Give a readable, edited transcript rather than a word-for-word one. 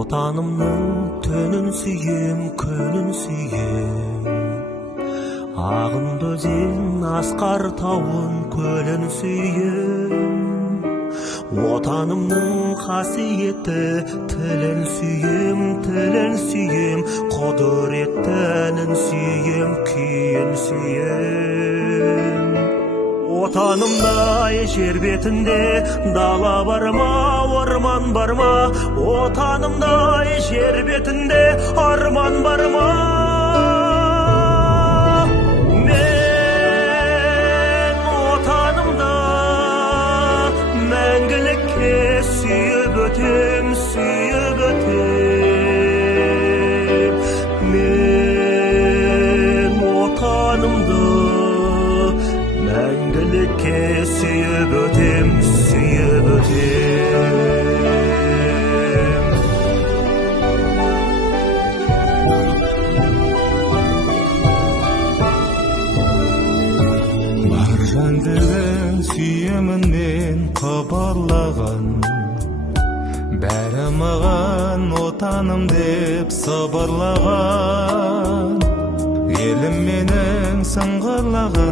Отанымның түнін сүйем, күнін сүйем, ағынды өзен, асқар тауын, көлін сүйем. Отанымның қасиетті тілін сүйем, құдіретті әнін сүйем, күйін сүйем. Отанымдай жер бетінде дала бар ма, орман бар ма? Отанымдай жер бетінде арман бар ма? Мен отанымда мәңгілікке сүйіп өтем, сүйіп өтем. Мен отанымда мәңгілікке сүйіп өтем, сүйіп өтем. Бар жандығын сүйемін мен қабарлаған, бәрі маған отаным деп сыбырлаған, елім менің сыңғырлаған.